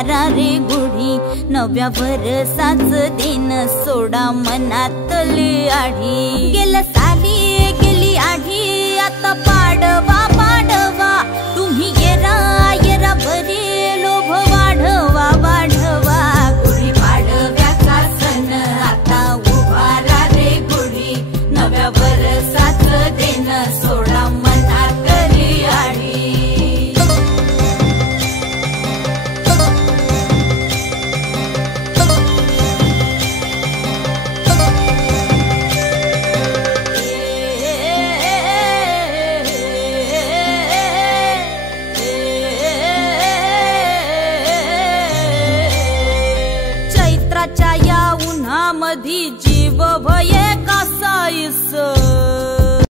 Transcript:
उभारा रे गुढी, नव्या वर्षाच दिन सोडा मनातली आढी। गेलं साली गेली आढी, आता पाडवा पाडवा, तुम्ही येरा येरा बरे लोभ वाढवा वाढवा। गुढी पाडव्याचा सण आता उभारा रे गुढी, नव्या वर्षाच दिन